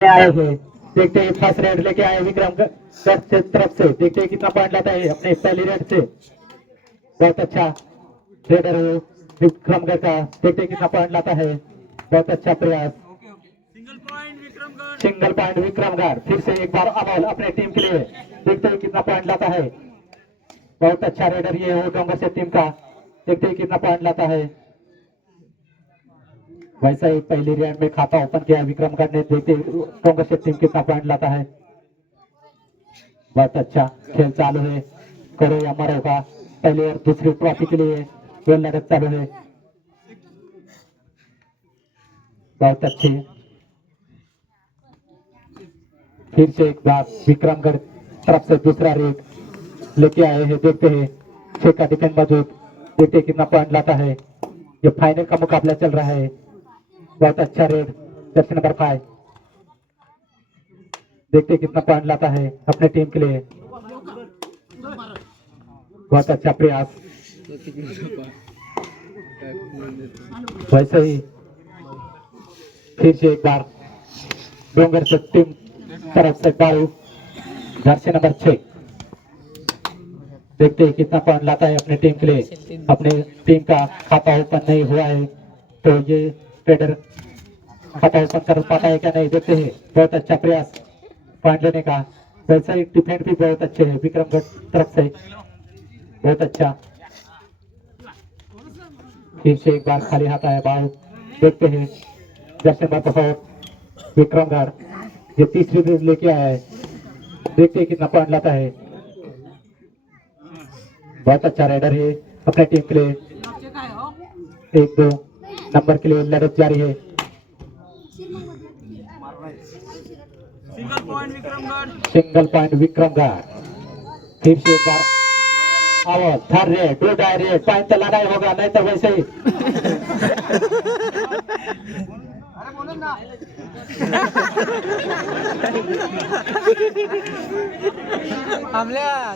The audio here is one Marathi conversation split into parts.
आए हैं। देखते हैं फ़र्स्ट रेड लेके आए विक्रम से तरफ़ से। देखते हैं कितना पॉइंट लाता है अपने पहली रेड से। बहुत अच्छा रेडर है विक्रम का देखते हैं कितना पॉइंट लाता है। बहुत अच्छा प्रयास। सिंगल पॉइंट विक्रम गर्ग फिर से एक बार अमल अपने टीम के लिए। देखते हैं कितना पॉइंट लाता है। बहुत अच्छा रेडर ये है डोंगर से टीम का। देखते हैं कितना पॉइंट लाता है। वैसा ही पहले रेड में खाता ओपन किया, विक्रम गर्ग ने देखते डोंगर से टीम कितना पॉइंट लाता है। बहुत अच्छा खेल चालू है, करो या मरो का। पहले और दूसरी ट्रॉफी के लिए ये लड़त चालू है। बहुत अच्छी। फिर से एक बार विक्रमगढ़ तरफ़ से दूसरा रेड लेके आए हैं, देखते हैं छह का डिफेंड मौजूद देखते कितना पॉइंट लाता है। ये फाइनल का मुकाबला चल रहा है। बहुत अच्छा रेड जर्सी नंबर फाइव। देखते कितना पॉइंट लाता है अपने टीम के लिए। बहुत अच्छा प्रयास। वैसे ही फिर से एक बार डोंगर से टीम तरफ़ से बारू जर्सी नंबर छह। देखते हैं कितना पॉइंट लाता है अपने टीम के लिए। अपने टीम का खाता ओपन नहीं हुआ है तो ये ट्रेडर खाता ओपन कर पाता है क्या नहीं देखते हैं। बहुत अच्छा प्रयास। पॉइंट लेने का वैसा ही डिफेंड भी बहुत अच्छे है विक्रमगढ़ तरफ़ से। बहुत अच्छा। फिर से एक बार खाली हाथ आया बाल देखते हैं, जैसे बहुत विक्रमगढ़ ये तीसरी रेड लेके आया है। देखते हैं कितना पॉइंट लाता है। बहुत अच्छा राइडर है, अपने टीम के लिए। एक दो। नंबर के लिए लड़त जारी है। Single point Vikramgad single point Vikramgad फिर से एक बार। आओ डाय रेड पॉइंट तो लाना ही होगा नहीं तो वैसे ही।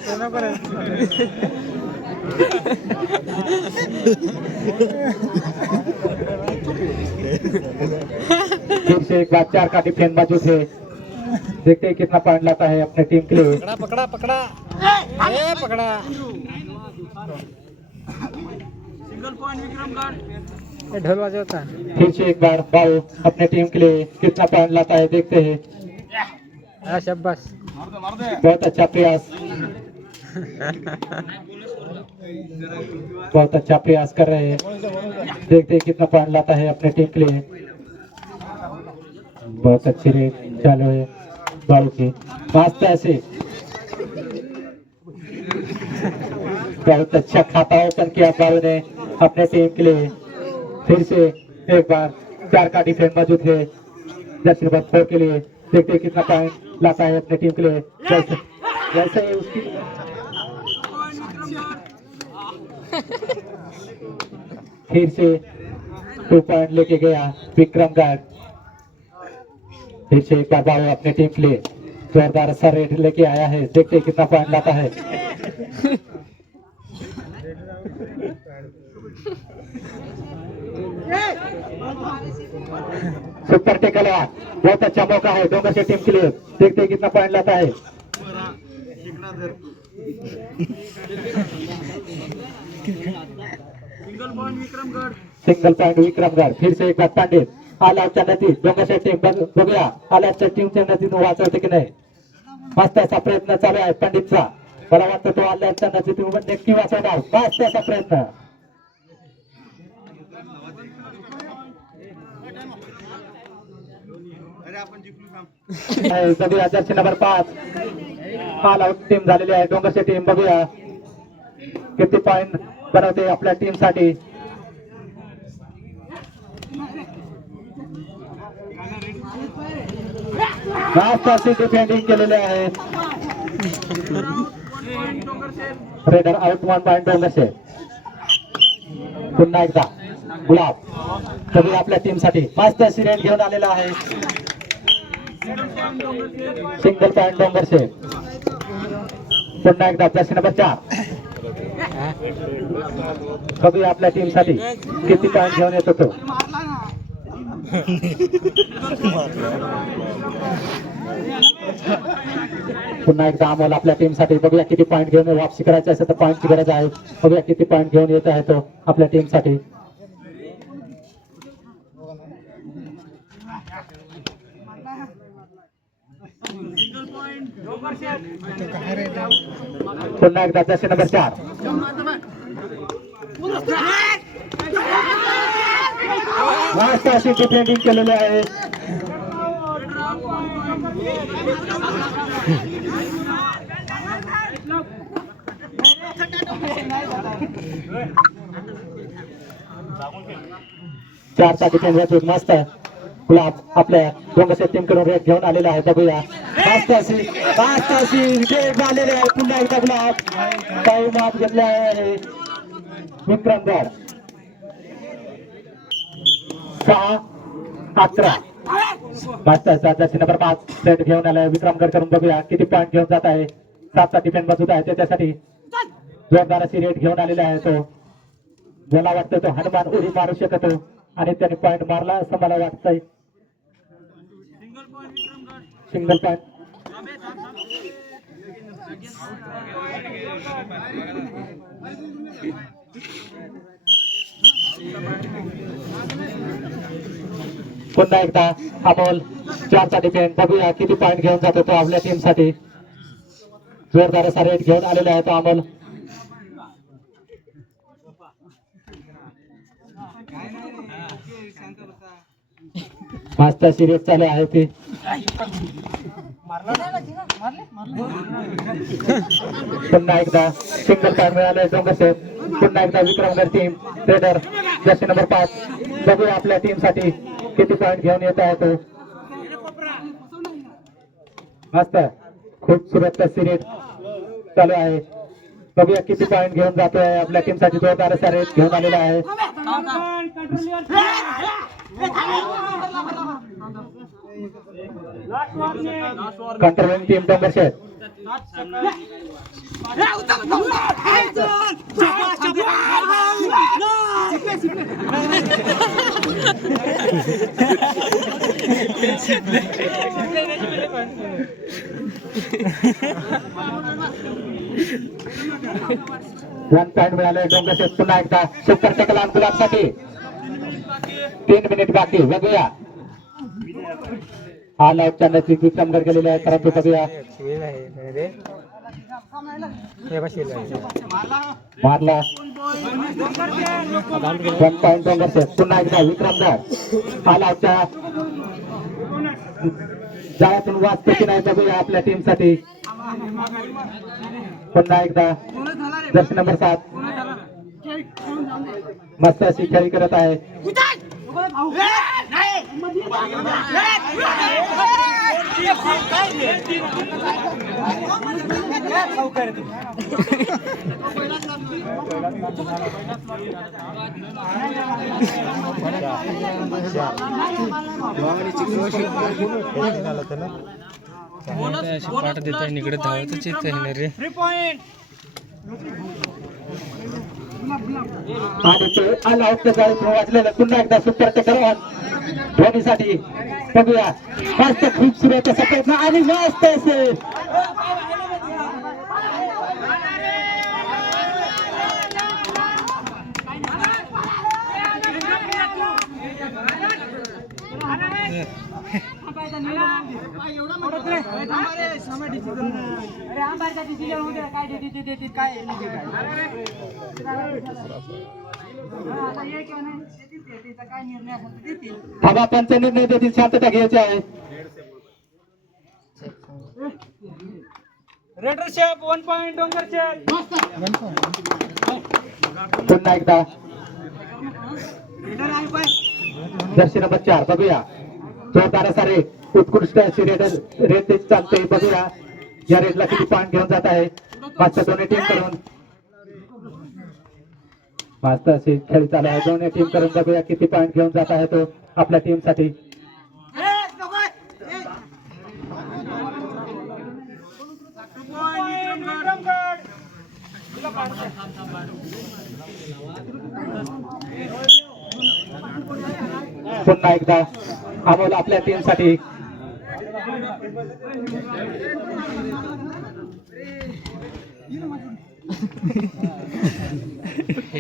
ते रे फिर से एक बार चार का डिफेंस मौजूद है देखते हैं कितना पॉइंट लाता है अपने टीम के लिए। पकड़ा पकड़ा पकड़ा। ए पकड़ा। सिंगल पॉइंट विक्रमगढ़ ढोल वाजवता फिर से एक बार बाल अपने टीम के लिए। कितना पॉइंट लाता है देखते हैं। हा शब्बास बहुत अच्छा प्रयास। बहुत अच्छा प्रयास कर रहे हैं। देखते हैं कितना पॉइंट लाता है अपने टीम के लिए। बहुत अच्छी रेट चालू है बालू की। मस्त ऐसे बहुत अच्छा खाता ओपन किया बालू ने अपने टीम के लिए। फिर से एक बार चार का डिफेंड मौजूद है। जर्सी नंबर फोर के लिए। देखते हैं कितना पॉइंट लाता है अपने टीम के लिए। जैसे जैसे ही उसकी फिर से टू पॉइंट लेके गया विक्रम गार्ड फिर से एक बार अपने टीम के लिए जोरदार सा रेड लेके आया है। देखते कितना पॉइंट लाता है। सुपर टेकल बहुत अच्छा मौका है दोनों से टीम के लिए। देखते कितना पॉइंट लाता है। सिंगल पॉइंट विक्रमगढ़ फिर से एक बार पंडित आलाच्या नदी डोंगरच्या टीम बघूया. आलाच्या टीमच्या नदीतून वाचवते की नाही? मस्त असा प्रयत्न चालू आहे पंडितचा. मला वाटतं तो आल्याच्या नदीतून नक्की वाचवणार मस्त असा प्रयत्न. बघूया जर्सी नंबर पाच. ऑल आउट टीम झालेली आहे. डोंगरची टीम बघूया. किती पॉइंट बनवते आपल्या टीमसाठी. डिफेंडिंग केलेले आहे. रेडर आउट वन पॉइंट डोंगरचे. पुन्हा एकदा. गुलाब. सगळी आपल्या टीमसाठी. मस्त अशी घेऊन आलेला आहे. सिंगल पॉइंट डोंगरचे. पुन्हा एकदा प्रश्न बच्चा. बघूया आपल्या टीमसाठी किती पॉईंट घेऊन येतो तो. पुन्हा एकदा अमोल आपल्या टीमसाठी बघूया किती पॉईंट घेऊन वापसी करायचे असेल तर पॉईंटची गरज आहे. बघूया किती पॉईंट घेऊन येत आहे तो आपल्या टीमसाठी पुन्हा एकदा जसे नंबर चार मस्त अशी डिफेंडिंग केलेली आहे चारचा डिफेन्स मस्त मस्त. गुलाब आपल्या डोंगरच्या टीम रेट घेऊन आलेला आहे. बघूया. पाच तासी पाच तासी रेट आलेले आहे पुन्हा एकदा गुलाब. काही माप घेतले आहे. विक्रमगड सहा अकरा. नंबर पाच. सेट घेऊन आलाय विक्रमगड करून बघूया. किती पॉईंट घेऊन जात आहे? सातचा डिफेंड मजबूत आहे. त्याच्यासाठी जोरदार अशी रेट घेऊन आलेला आहे तो. मला वाटतं तो हनुमान उडी मारू शकतो. आणि त्याने पॉईंट मारला असं मला वाटतंय. सिंगल पॉईंट पुन्हा एकदा अमोल चारचा डिफेंड बघूया किती पॉईंट घेऊन जातो तो आपल्या टीमसाठी. जोरदार असा रेट घेऊन आलेला आहे तो अमोल. मास्टर सिरियस चाले चालू आहे ते पुन्हा एकदा सिंगल कार्ड मिळालाय डोंगर पुन्हा एकदा Vikramgad team raider jersey number पाच. बघूया आपल्या टीमसाठी किती पॉईंट घेऊन येत आहे तो. मस्त खूपसूरत अशी चालू आहे. बघूया किती पॉईंट घेऊन जातोय आपल्या टीमसाठी. जोरदार सारे घेऊन आलेला आहे. कंट्रोलिंग टीम डोंगर शेट वन पॉइंट मिळाले डोंगर शेट पुन्हा एकदा सुपर टेकल गुलाब तीन मिनिट बाकी बघूया. हा लाईव्ह चॅनलची विक्रमगड गेलेले आहे परंतु बघूया. मारला. वन पॉईंट पुन्हा एकदा विक्रमगड हा लाईफच्या जाळ्यातून वाचतो की नाही बघूया आपल्या टीमसाठी. पुन्हा एकदा. दर्शन नंबर सात. मस्त अशी खेळी करत आहे. पाठ देता इकडे धावतच येत आहे. रे आणि ते आला आउटच्या जाळीतून वाचलेलं पुन्हा एकदा सुपर टेकर धोनीसाठी बघूया. मस्त खूपसुरत असा प्रयत्न आणि मस्त असे. बाबा पंच निर्णय देतील. शांतता घ्यायची आहे. Raider safe one point Dongar safe पुन्हा एकदा. दर्शी नंबर चार बघूया. जोरदार असा रेट उत्कृष्ट अशी रेट रेट चालते बघूया. या रेटला किती पॉईंट घेऊन जात आहे? मागच्या दोन्ही टीमकडून मस्त अशी खेळ चालू आहे. दोन्ही टीमकडून बघूया किती पॉईंट घेऊन जात आहे तो आपल्या टीमसाठी. पुन्हा एकदा अमोल आपल्या टीमसाठी.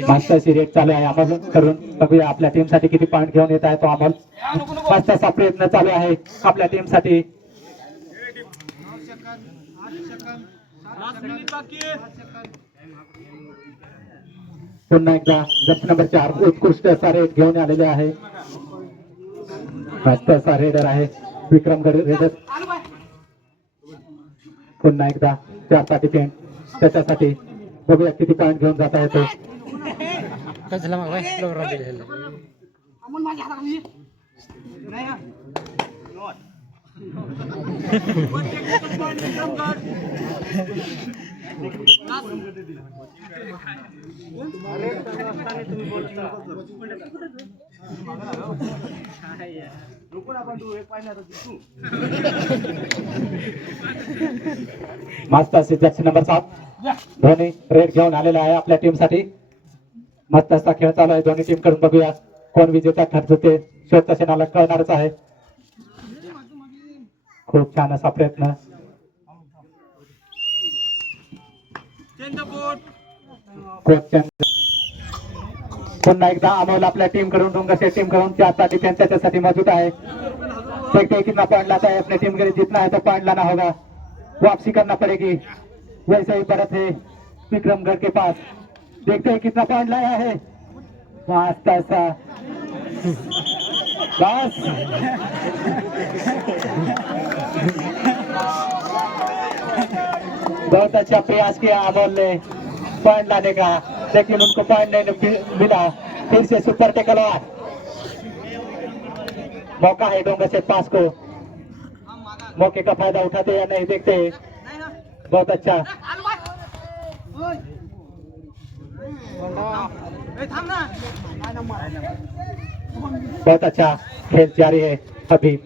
पाचचा सिरियस चालू आहे. अमोल करून बघूया आपल्या टीमसाठी किती पॉईंट घेऊन येत आहे तो अमोल. पाचचा प्रयत्न चालू आहे. आपल्या टीमसाठी. पुन्हा एकदा जप नंबर चार उत्कृष्ट असा रेड घेऊन आलेले आहे. असा रेडर आहे. विक्रमगड रेडर पुन्हा एकदा चारचा पेंट त्याच्यासाठी. बघूया किती पॉईंट घेऊन जाता येतो काय झालं मग बाय फ्लोअर दिले मास्टर जर्सी नंबर सात Dhoni raid घेऊन आलेला आहे आपल्या टीमसाठी. मस्त असा खेळ चालू आहे. दोन्ही टीमकडून बघूया कोण विजेता ठरतो ते. शेवटच्या क्षणाला कळणारच आहे. खूप छान असा प्रयत्न. पुन्हा एकदा अमोल आपल्या टीमकडून डोंगरच्या टीमकडून. चारचा डिफेन्स त्याच्यासाठी मजबूत आहे. देखते हैं ना पॉइंट लाता है अपने टीम के लिए जीतना है तो पॉइंट लाना होगा वापसी करना पड़ेगी. वैसे ही बढ़त है विक्रमगढ़ के पास। देखते हैं कितना पॉइंट लाया है। बस बहुत अच्छा प्रयास किया अमोल ने पॉइंट लाने का। लेकिन उनको पॉइंट नहीं मिला फिर से सुपर टेकल मौका है डोंगर से पास को। मौके का फ़ायदा उठाते या नहीं देखते। बहुत अच्छा। बहुत अच्छा खेल जारी है अभी।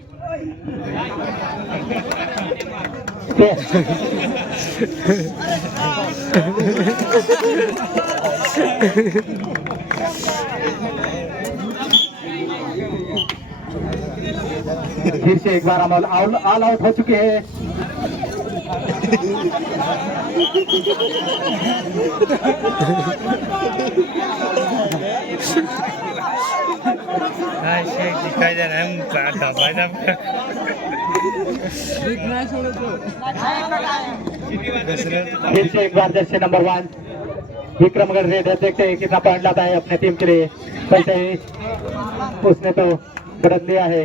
फिर से एक बार ऑल ऑल आउट हो चुके हैं। से एक बार जैसे नंबर वन विक्रमगढ़ रेडर देखते हैं कितना पॉइंट लाता है अपने टीम के लिए। वैसे ही। उसने तो बढ़त लिया है।